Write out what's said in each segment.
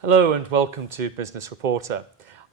Hello and welcome to Business Reporter.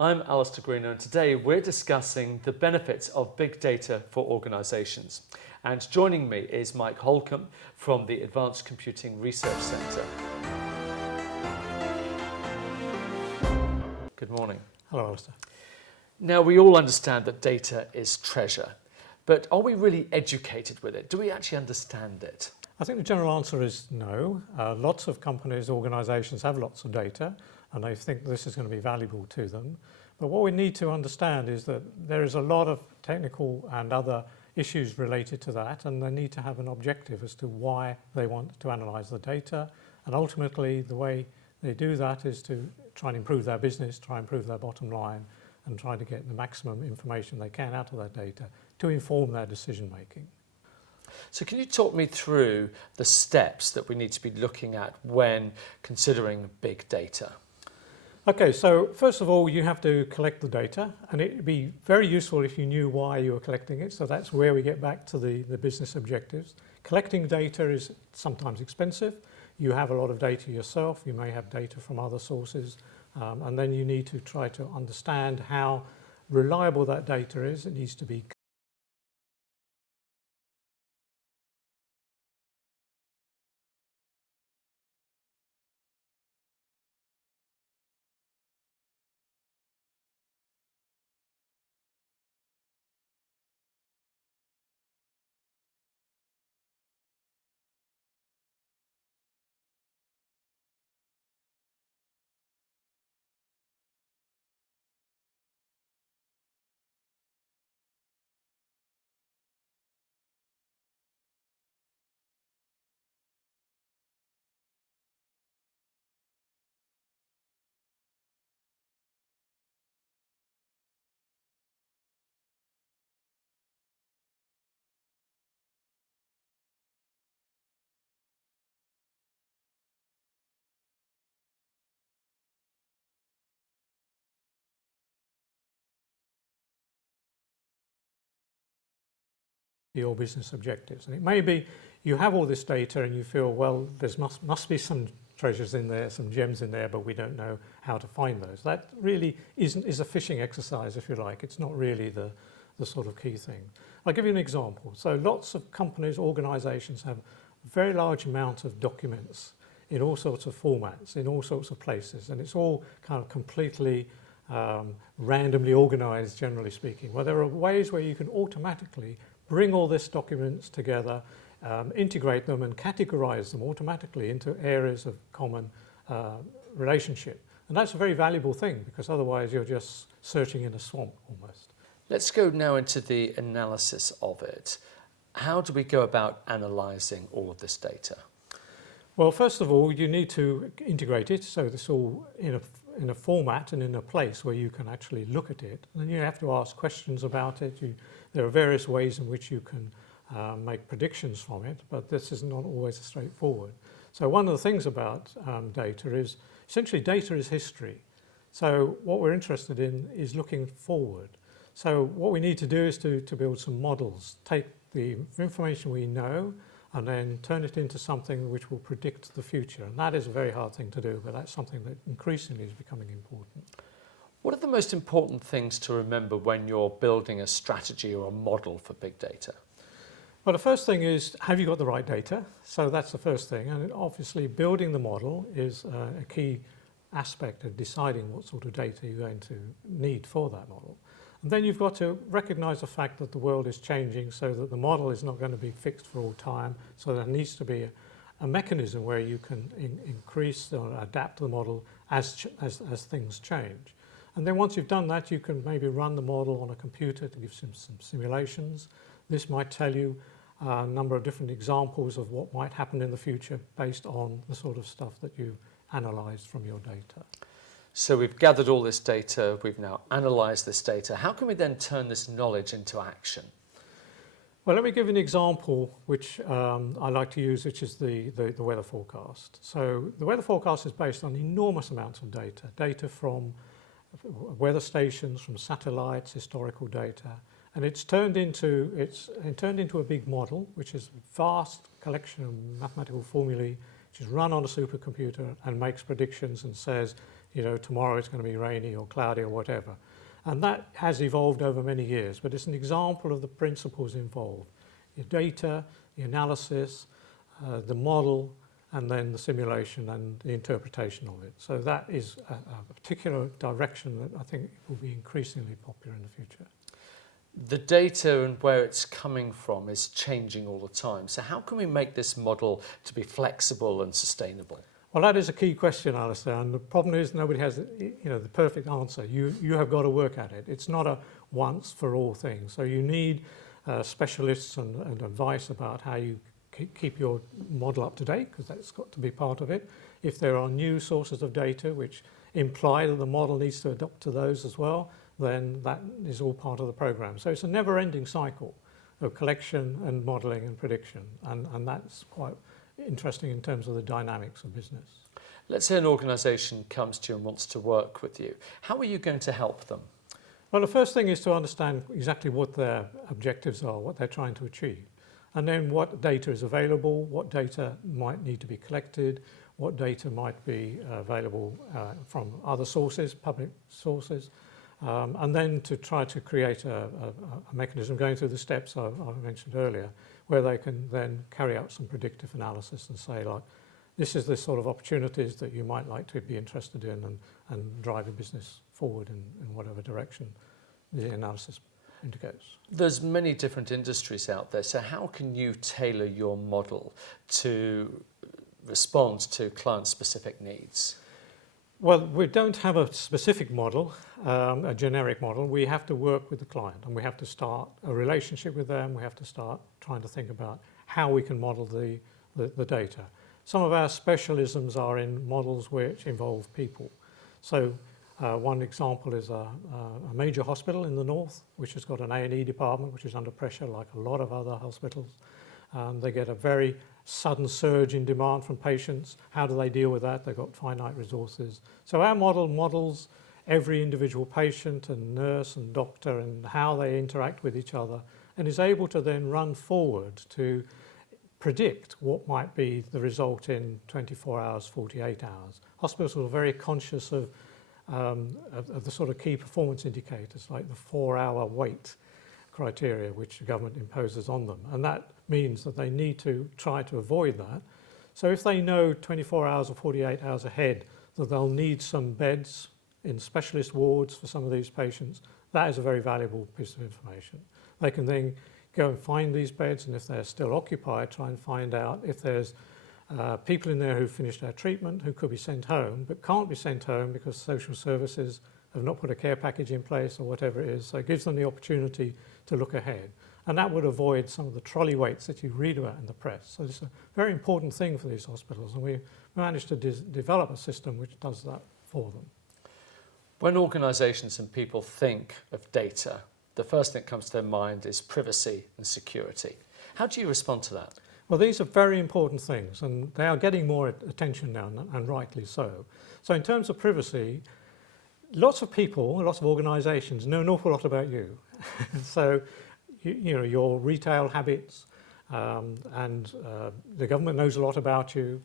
I'm Alistair Greener and today we're discussing the benefits of big data for organisations. And joining me is Mike Holcombe from the Advanced Computing Research Centre. Good morning. Hello, Alistair. Now we all understand that data is treasure, but are we really educated with it? Do we actually understand it? I think the general answer is no. Lots of companies, organisations have lots of data and they think this is going to be valuable to them. But what we need to understand is that there is a lot of technical and other issues related to that, and they need to have an objective as to why they want to analyse the data. And ultimately the way they do that is to try and improve their business, try and improve their bottom line, and try to get the maximum information they can out of that data to inform their decision making. So can you talk me through the steps that we need to be looking at when considering big data? Okay, so first of all, you have to collect the data, and it would be very useful if you knew why you were collecting it. So that's where we get back to the business objectives. Collecting data is sometimes expensive. You have a lot of data yourself. You may have data from other sources, and then you need to try to understand how reliable that data is. It needs to be your business objectives. And it may be you have all this data and you feel, well, there must be some treasures in there, some gems in there, but we don't know how to find those. That really is a fishing exercise, if you like. It's not really the sort of key thing. I'll give you an example. So lots of companies, organizations have a very large amount of documents in all sorts of formats, in all sorts of places, and it's all kind of completely randomly organized, generally speaking. Well, there are ways where you can automatically bring all these documents together, integrate them and categorize them automatically into areas of common relationship. And that's a very valuable thing, because otherwise you're just searching in a swamp almost. Let's go now into the analysis of it. How do we go about analysing all of this data? Well, first of all, you need to integrate it, so it's all in a format and in a place where you can actually look at it. And then you have to ask questions about it. There are various ways in which you can make predictions from it, but this is not always straightforward. So one of the things about data is, essentially data is history. So what we're interested in is looking forward. So what we need to do is to build some models, take the information we know and then turn it into something which will predict the future. And that is a very hard thing to do, but that's something that increasingly is becoming important. What are the most important things to remember when you're building a strategy or a model for big data? Well, the first thing is, have you got the right data? So that's the first thing. And obviously building the model is a key aspect of deciding what sort of data you're going to need for that model. And then you've got to recognize the fact that the world is changing, so that the model is not going to be fixed for all time. So there needs to be a mechanism where you can increase or adapt the model as things change. And then once you've done that, you can maybe run the model on a computer to give some simulations. This might tell you a number of different examples of what might happen in the future based on the sort of stuff that you analysed from your data. So we've gathered all this data, we've now analysed this data. How can we then turn this knowledge into action? Well, let me give you an example which I like to use, which is the weather forecast. So the weather forecast is based on enormous amounts of data from weather stations, from satellites, historical data, and it's turned into a big model, which is a vast collection of mathematical formulae which is run on a supercomputer and makes predictions and says, tomorrow it's going to be rainy or cloudy or whatever. And that has evolved over many years, but it's an example of the principles involved. Your data, the analysis, the model, and then the simulation and the interpretation of it. So that is a particular direction that I think will be increasingly popular in the future. The data and where it's coming from is changing all the time. So how can we make this model to be flexible and sustainable? Well, that is a key question, Alistair, and the problem is nobody has the perfect answer. You have got to work at it. It's not a once for all thing. So you need specialists and advice about how you keep your model up to date, because that's got to be part of it. If there are new sources of data which imply that the model needs to adapt to those as well, then that is all part of the program. So it's a never-ending cycle of collection and modelling and prediction, and that's quite interesting in terms of the dynamics of business. Let's say an organisation comes to you and wants to work with you. How are you going to help them? Well, the first thing is to understand exactly what their objectives are, what they're trying to achieve, and then what data is available, what data might need to be collected, what data might be available from other sources, public sources, and then to try to create a mechanism going through the steps I mentioned earlier, where they can then carry out some predictive analysis and say, like, this is the sort of opportunities that you might like to be interested in, and drive your business forward in whatever direction the analysis indicates. There's many different industries out there, so how can you tailor your model to respond to client-specific needs? Well, we don't have a specific model, a generic model. We have to work with the client, and we have to start a relationship with them. We have to start trying to think about how we can model the data. Some of our specialisms are in models which involve people. So one example is a major hospital in the north, which has got an A&E department, which is under pressure like a lot of other hospitals. They get a very sudden surge in demand from patients. How do they deal with that? They've got finite resources. So our model models every individual patient and nurse and doctor and how they interact with each other, and is able to then run forward to predict what might be the result in 24 hours, 48 hours. Hospitals are very conscious of the sort of key performance indicators like the 4-hour wait criteria which the government imposes on them, and that means that they need to try to avoid that. So if they know 24 hours or 48 hours ahead that they'll need some beds in specialist wards for some of these patients, that is a very valuable piece of information. They can then go and find these beds, and if they're still occupied, try and find out if there's people in there who've finished their treatment who could be sent home but can't be sent home because social services have not put a care package in place or whatever it is. So it gives them the opportunity to look ahead. And that would avoid some of the trolley waits that you read about in the press. So it's a very important thing for these hospitals, and we managed to develop a system which does that for them. When organisations and people think of data, the first thing that comes to their mind is privacy and security. How do you respond to that? Well, these are very important things, and they are getting more attention now, and rightly so. So in terms of privacy, lots of people, lots of organisations know an awful lot about you. So, your retail habits, and the government knows a lot about you.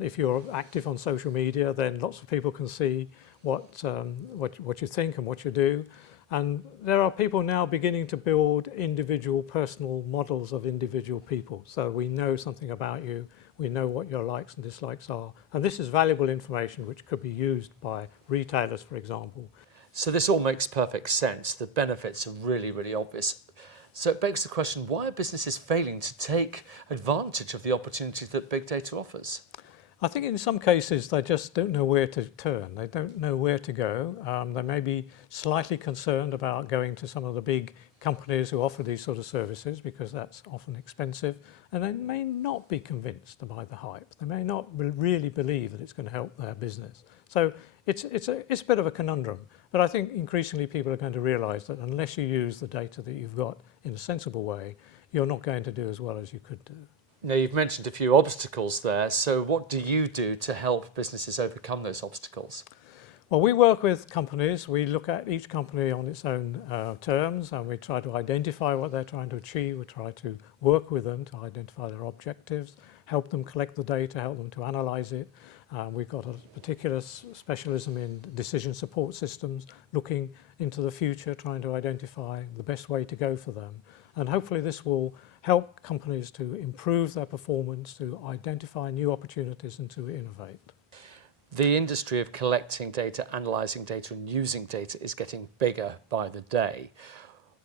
If you're active on social media, then lots of people can see what you think and what you do. And there are people now beginning to build individual personal models of individual people. So we know something about you, we know what your likes and dislikes are. And this is valuable information which could be used by retailers, for example. So this all makes perfect sense. The benefits are really, really obvious. So it begs the question, why are businesses failing to take advantage of the opportunity that big data offers? I think in some cases they just don't know where to turn. They don't know where to go. They may be slightly concerned about going to some of the big companies who offer these sort of services because that's often expensive, and they may not be convinced by the hype. They may not really believe that it's going to help their business. So it's a bit of a conundrum, but I think increasingly people are going to realise that unless you use the data that you've got in a sensible way, you're not going to do as well as you could do. Now, you've mentioned a few obstacles there, so what do you do to help businesses overcome those obstacles? Well, we work with companies. We look at each company on its own terms, and we try to identify what they're trying to achieve. We try to work with them to identify their objectives, help them collect the data, help them to analyze it. We've got a particular specialism in decision support systems, looking into the future, trying to identify the best way to go for them. And hopefully this will help companies to improve their performance, to identify new opportunities and to innovate. The industry of collecting data, analysing data and using data is getting bigger by the day.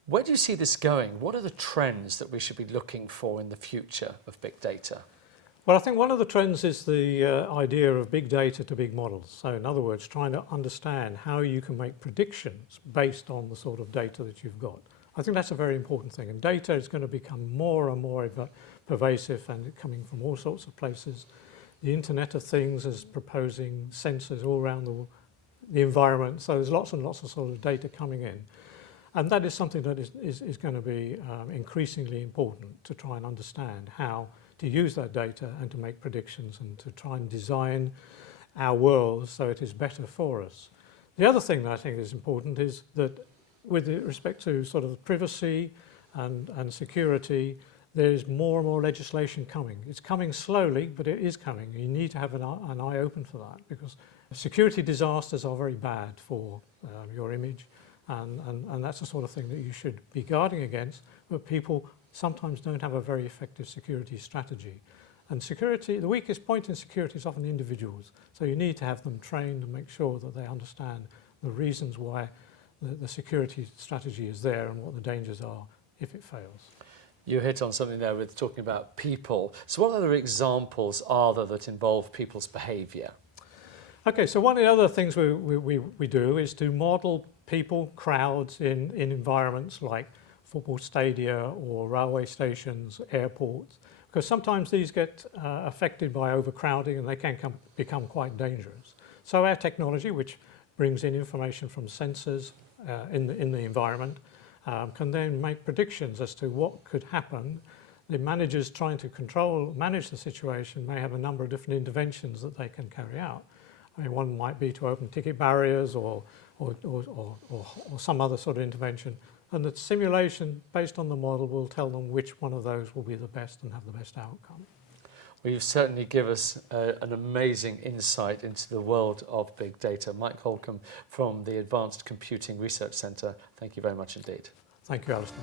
Where do you see this going? What are the trends that we should be looking for in the future of big data? Well, I think one of the trends is the idea of big data to big models. So in other words, trying to understand how you can make predictions based on the sort of data that you've got. I think that's a very important thing. And data is going to become more and more pervasive and coming from all sorts of places. The Internet of Things is proposing sensors all around the environment. So there's lots and lots of sort of data coming in. And that is something that is going to be increasingly important to try and understand how to use that data and to make predictions and to try and design our world so it is better for us. The other thing that I think is important is that with respect to sort of privacy and security, there is more and more legislation coming. It's coming slowly, but it is coming. You need to have an eye open for that, because security disasters are very bad for your image, and that's the sort of thing that you should be guarding against, but people sometimes don't have a very effective security strategy. And security, the weakest point in security is often individuals, so you need to have them trained and make sure that they understand the reasons why the security strategy is there and what the dangers are if it fails. You hit on something there with talking about people. So what other examples are there that involve people's behaviour? Okay, so one of the other things we do is to model people, crowds in environments like football stadia or railway stations, airports, because sometimes these get affected by overcrowding and they can become quite dangerous. So our technology, which brings in information from sensors in the environment, can then make predictions as to what could happen. The managers trying to manage the situation may have a number of different interventions that they can carry out. I mean, one might be to open ticket barriers or some other sort of intervention. And the simulation based on the model will tell them which one of those will be the best and have the best outcome. Well, you've certainly given us an amazing insight into the world of big data. Mike Holcombe from the Advanced Computing Research Centre, thank you very much indeed. Thank you, Alistair.